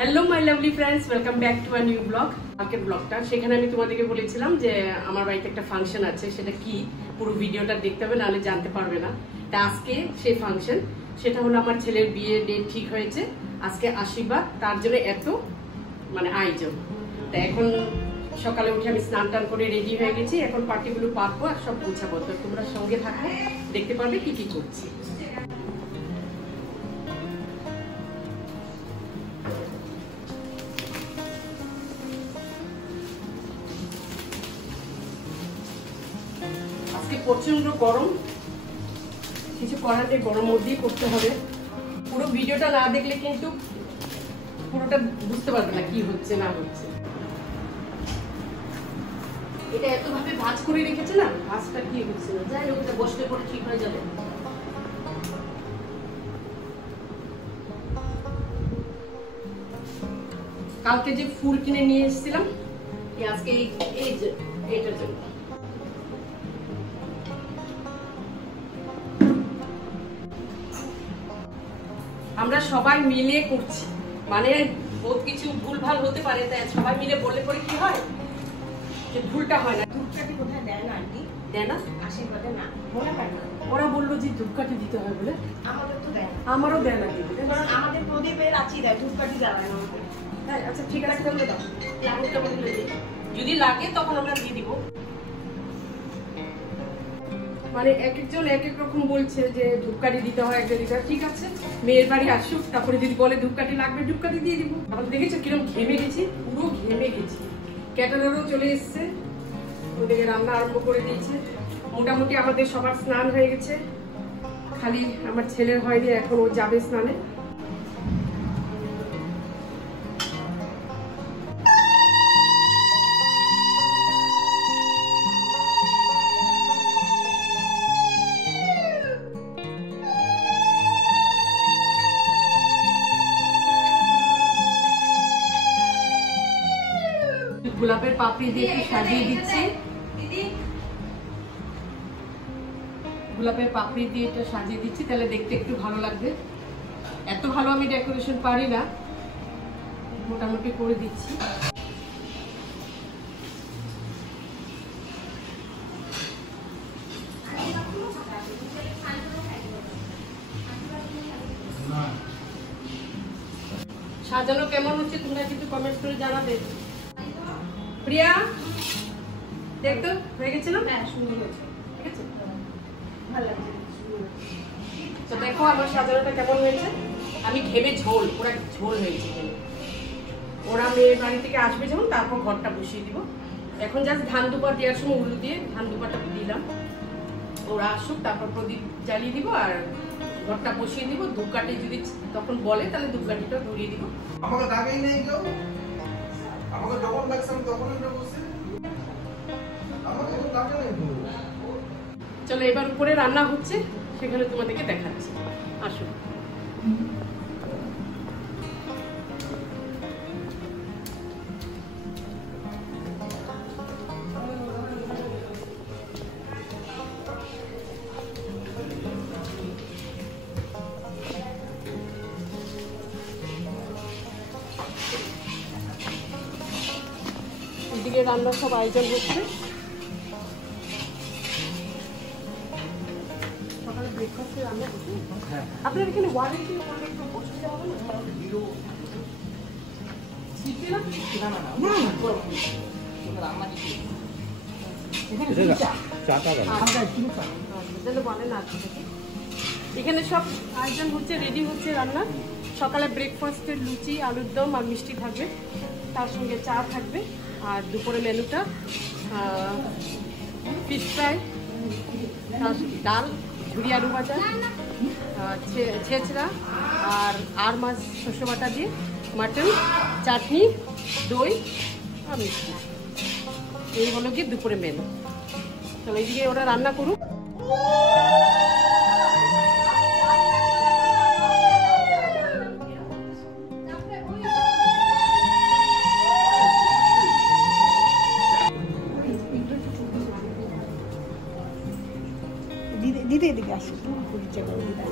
Hello my lovely friends, welcome back to a new blog. আজকের ব্লগটা সেখানে আমি তোমাদেরকে বলেছিলাম যে আমার বাড়িতে একটা ফাংশন আছে, সেটা কি পুরো ভিডিওটা দেখতে হবে, নাহলে জানতে পারবে না। তা আজকে সেই ফাংশন, সেটা হলো আমার ছেলের বিয়ের ডেট ঠিক হয়েছে, আজকে আশীর্বাদ, তার জন্য এত আয়োজন। তা এখন সকালে উঠে আমি স্নান টান করে রেডি হয়ে গেছি, এখন পার্টিগুলো পারবো আর সব গুছাবো। তো তোমরা সঙ্গে থাকো, দেখতে পারবে কি কি করছি। প্রচন্ড গরম, কিছু করার নেই, গরম মধ্যেই করতে হবে। পুরো ভিডিওটা না দেখলে কিন্তু পুরোটা বুঝতে পারবে না কি হচ্ছে না হচ্ছে। এটা এতভাবে ভাঁজ করে রেখেছে না, ভাঁজটা কি হচ্ছে না, যাই হোক, বসলে পরে ঠিক হয়ে যাবে। কালকে যে ফুল কিনে নিয়ে এসেছিলাম, আজকে এইটার জন্য। আমরা সবাই মিলে করছি, বহুত কিছু ভুলভাল হতে পারে, তাই সবাই মিলে বললে পরে কি হয় যে ভুলটা হয় না। ধূপকাঠি কোথায় দেয় না আন্টি? দেয় না আশীর্বাদে, না মনে হয় না। ওরা বললো যে ধূপকাঠি দিতে হয় বলে, আমাদের তো দেয়, আমারও দেয় না দিদি, কারণ আমাদের প্রদীপের আছি দেয়, ধূপকাঠি দেওয়া হয় না আমাদের। হ্যাঁ আচ্ছা ঠিক আছে, তাহলে দাও, লাগটা বলে দিই, যদি লাগে তখন আমরা দিয়ে দিব। এক একজন এক এক রকম বলছে যে ধূপকাঠি দিতে হয়, একটা দিতে হয়, ঠিক আছে মেয়ের বাড়ি আসুক, তারপরে যদি বলে ধূপকাঠি লাগবে ধূপকাঠি দিয়ে দিব। আমরা দেখেছো কিরকম ঘেমে গেছি, পুরো ঘেমে গেছি। ক্যাটারারও চলে এসছে, ওদেরকে রান্না আরম্ভ করে দিয়েছে। মোটামুটি আমাদের সবার স্নান হয়ে গেছে, খালি আমার ছেলের হয়নি, এখন ও যাবে স্নানে। গোলাপের পাপড়ি দিয়ে একটু সাজিয়ে দিচ্ছি, গোলাপের পাপড়ি দিয়ে এটা সাজিয়ে দিচ্ছি, তাহলে দেখতে একটু ভালো লাগবে। এত ভালো আমি ডেকোরেশন পারি না, মোটামুটি করে দিচ্ছি। সাজানো কেমন হচ্ছে তোমরা কিন্তু কমেন্টস করে জানাবে। প্রিয়া দেখতো হয়ে গেছে না? হ্যাঁ সুন্দর হয়েছে, ঠিক আছে, ভালো লাগছে। তো দেখো আমার সাজানোটা কেমন হয়েছে। আমি ঘেমে ঝোল, ওরা ঝোল হয়েছে। ওরা মেয়ের বাড়ি থেকে আসবে যখন, তারপর ঘরটা বসিয়ে দিব। এখন জাস্ট ধান দুপা দেওয়ার সময় উলু দিয়ে ধান দুপাটা দিলাম, ওরা আসুক, তারপর প্রদীপ জ্বালিয়ে দিব আর ঘরটা বসিয়ে দিব। ধূপকাঠি যদি তখন বলে তাহলে ধূপকাঠিটা ধরিয়ে দিব। আমাকে ডাকেই নেই কেউ, আমাকে যখন ডাকছেন তখন আমরা বসে, আমাকে তো ডাকে নেই। চলো এবার উপরে রান্না হচ্ছে, সেখানে তোমাদেরকে দেখাচ্ছি, আসুন। এদিকে রান্নার সব আয়োজন হচ্ছে। সকালে ব্রেকফাস্টে রান্না হচ্ছে। আপনার এখানে ওয়ারেন্টি করলে একটু অসুবিধা হবে না? এখানে সব আয়োজন হচ্ছে, রেডি হচ্ছে রান্না। সকালে ব্রেকফাস্টের লুচি, আলুর দম আর মিষ্টি থাকবে, তার সঙ্গে চা থাকবে। আর দুপুরে মেনুটা ফিশ ফ্রাই, ডাল, ঝুড়ি আলু ভাজা, ছেঁচড়া আর মাছ শস্য বাটা দিয়ে, মাটন, চাটনি, দই আর মিষ্টি। এই হলো কি দুপুরে মেনু। চলো এইদিকে ওরা রান্না করুক। দিদি এদিকে আসো, পরিচয় করে দিদি।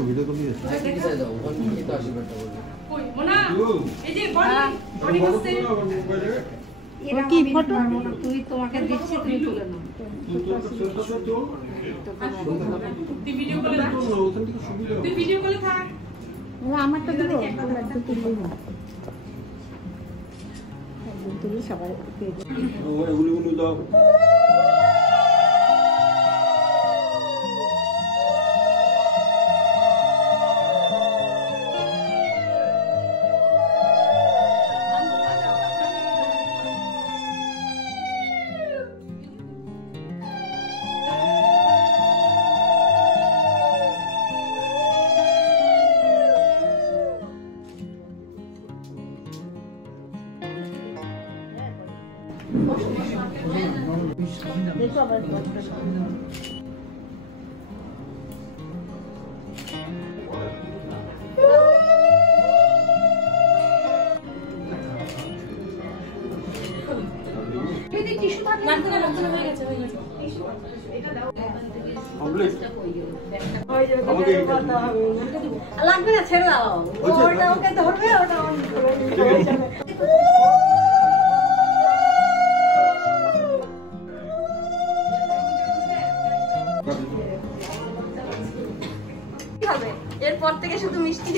তো ভিডিও কলই আছে কই মোনা এই যে বডি করতে এরা কি ফটো তুই তোমাকে দিচ্ছি তুমি তুলে নাও তুই ভিডিও কলে রাখ তুই ভিডিও কলে থাক আমারটা দিলো একটু তুললেই না একদম তুলি সবাই পেয়েছে এগুলো দাও দেখো আবার লাগবে না ছেড়ে দাও ওটা ওকে ধরবে ওটা এরপর থেকে শুধু মিষ্টি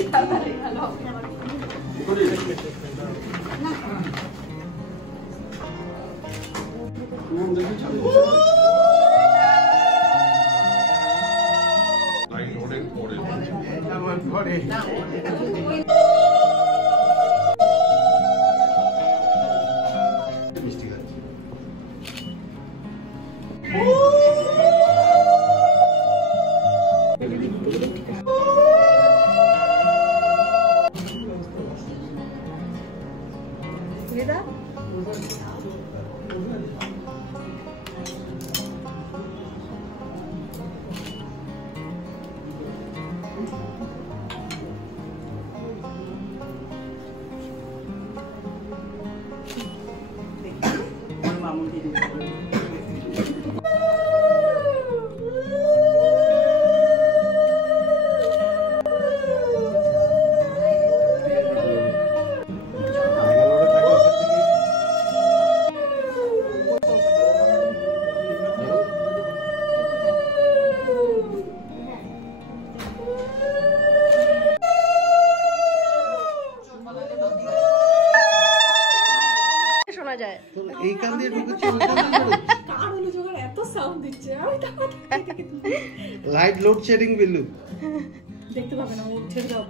খাবে মিষ্টি খাচ্ছি শোনা যায় এই কান দিয়ে ঢুকেছে ওই কান দিয়ে ঢুকেছে কার হলো যখন এত সাউন্ড দিচ্ছে আমি তো লাইট লোড শেডিং বিলু দেখতে পাবে না ও ছেড়ে দাও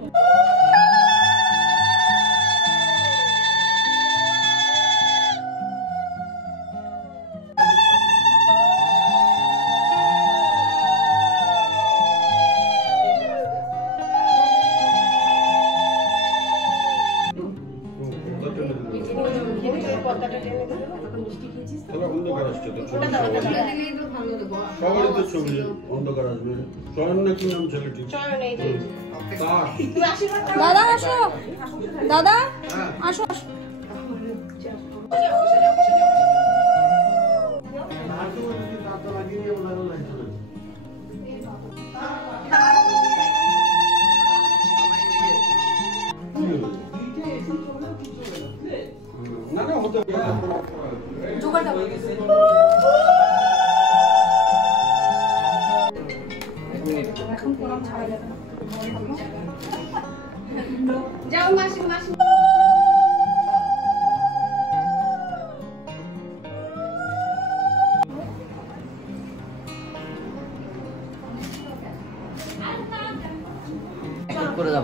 সবারই তো ছবি অন্ধকার আসবে চয়ন নাকি নাম ছেলেটি দাদা আসো দাদা আসো না না হতে যাও মাসি মাসি করে দাও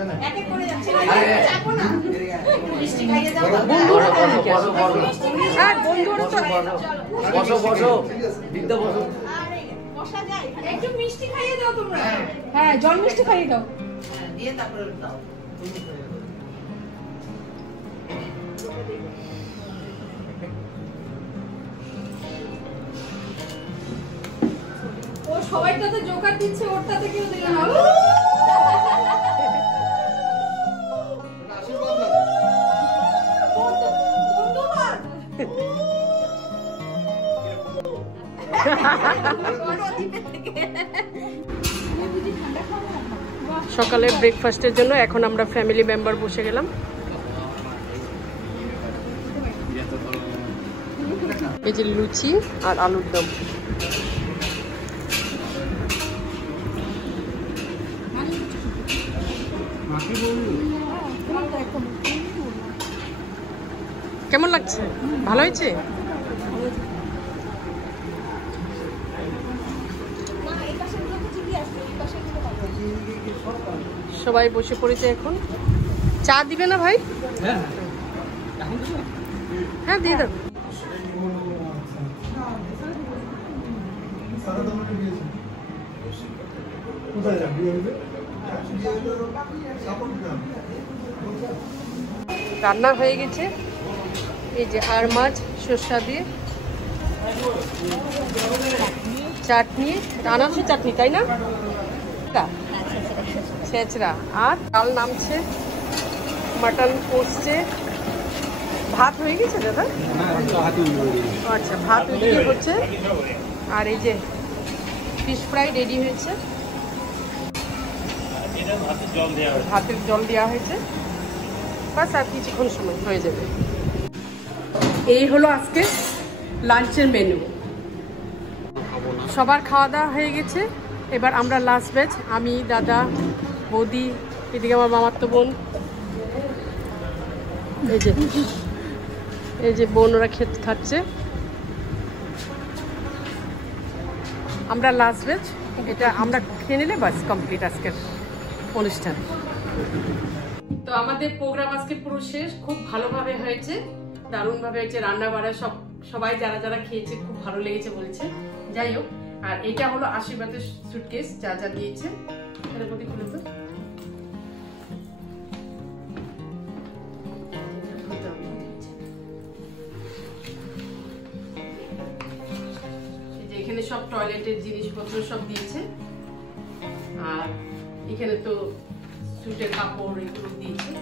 না এক এক করে যাচ্ছে চাপো না মিষ্টি খাইয়ে দাও আর বন্ধুরা চলে বসো বসো দিকটা বসো বসা যায় একটু মিষ্টি খাইয়ে দাও তোমরা হ্যাঁ জল মিষ্টি খাইয়ে দাও দিয়ে তারপরে দাও ও সবাইটাতে জোকার দিচ্ছে ওরটাতে কেউ দিল না ঠান্ডা খাওয়া সকালের ব্রেকফাস্টের জন্য এখন আমরা ফ্যামিলি মেম্বার বসে গেলাম। এই যে লুচি আর আলুর দম। কেমন লাগছে? ভালো হয়েছে? সবাই বসে পড়েছে এখন। চা দিবে না ভাই? হ্যাঁ দিয়ে দাও। রান্না হয়ে গেছে। এই যে আর মাছ সরষা দিয়ে চাটনি, আনারসের চাটনি, তাই না? ছেঁচড়া আর ডাল নামছে, মাটন কষছে। ভাত হয়ে গেছে দাদা? আচ্ছা, ভাত ওইদিকে হচ্ছে। আর এই যে ফিশ ফ্রাই রেডি হয়েছে, ভাতের জল দেওয়া হয়েছে। বাস আর কিছুক্ষণ সময় হয়ে যাবে। এই হলো আজকে লাঞ্চের মেনু। সবার খাওয়া দাওয়া হয়ে গেছে। এবার আমরা লাস্ট ব্যাচ, আমি, দাদা, বৌদি, এদিকে আমার মামাতো বোন, এই যে বোন, ওরা খাচ্ছে। আমরা লাস্ট ব্যাচ, এটা আমরা খেয়ে নিলে বাস কমপ্লিট আজকের অনুষ্ঠান। তো আমাদের প্রোগ্রাম আজকে পুরো শেষ। খুব ভালোভাবে হয়েছে, দারুণভাবে হয়েছে। রান্না বাড়া সবাই যারা যারা খেয়েছে খুব ভালো লেগেছে বলছে। যাই হোক, আর এটা হলো আশীর্বাদের সুটকেস, যা যা দিয়েছে। এর মধ্যে খুলে তো এখানে সব টয়লেটের জিনিসপত্র সব দিয়েছে। আর এখানে তো সুটের কাপড় এগুলো দিয়েছে।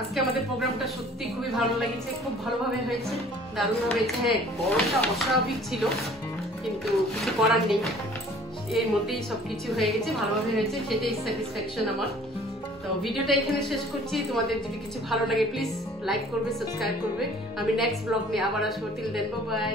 আজকে আমাদের প্রোগ্রামটা সত্যি খুবই ভালো লেগেছে, খুব ভালোভাবে হয়েছে, দারুণভাবে হয়েছে। হ্যাঁ, বড়টা অস্বাভাবিক ছিল, কিন্তু কিছু করার নেই, এর মধ্যেই সবকিছু হয়ে গেছে, ভালোভাবে হয়েছে, সেটাই স্যাটিসফ্যাকশন আমার। তো ভিডিওটা এখানে শেষ করছি। তোমাদের যদি কিছু ভালো লাগে প্লিজ লাইক করবে, সাবস্ক্রাইব করবে। আমি নেক্সট ব্লগ নিয়ে আবার আসবো। Till then, bye by.